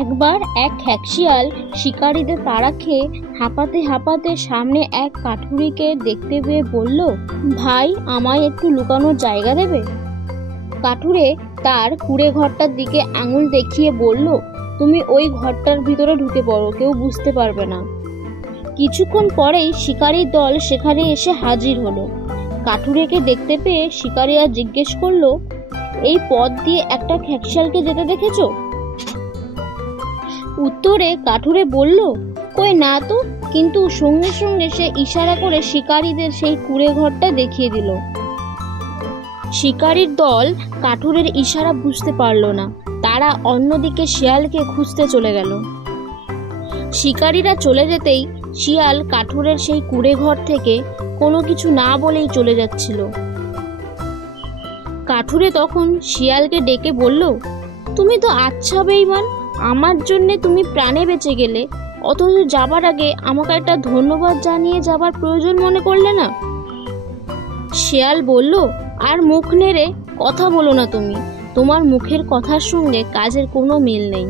একবার এক খ্যাকশিয়াল শিকারীদের তাড়া খেয়ে হাঁপাতে হাঁপাতে সামনে এক কাঠুরিকে দেখতে পেয়ে বলল, ভাই, আমায় একটু লুকানোর জায়গা দেবে? কাঠুরে তার কুঁড়ে ঘরটার দিকে আঙুল দেখিয়ে বলল, তুমি ওই ঘরটার ভিতরে ঢুকে পড়ো, কেউ বুঝতে পারবে না। কিছুক্ষণ পরেই শিকারীর দল সেখানে এসে হাজির হলো। কাঠুরেকে দেখতে পেয়ে শিকারীরা জিজ্ঞেস করলো, এই পথ দিয়ে একটা খ্যাকশিয়ালকে যেতে দেখেছো? উত্তরে কাঠুরে বলল, কই না তো, কিন্তু সঙ্গে সঙ্গে সে ইশারা করে শিকারীদের সেই কুঁড়ে ঘরটা দেখিয়ে দিল। শিকারীর দল কাঠুরের ইশারা বুঝতে পারল না, তারা অন্যদিকে শিয়ালকে খুঁজতে চলে গেল। শিকারীরা চলে যেতেই শিয়াল কাঠুরের সেই কুঁড়ে ঘর থেকে কোনো কিছু না বলেই চলে যাচ্ছিল। কাঠুরে তখন শিয়ালকে ডেকে বলল, তুমি তো আচ্ছা বেঈমান, আমার জন্যে তুমি প্রাণে বেঁচে গেলে, অথচ যাবার আগে আমাকে একটা ধন্যবাদ জানিয়ে যাবার প্রয়োজন মনে করলে না। শিয়াল বলল, আর মুখ নেড়ে কথা বলো না তুমি, তোমার মুখের কথার সঙ্গে কাজের কোনো মিল নেই।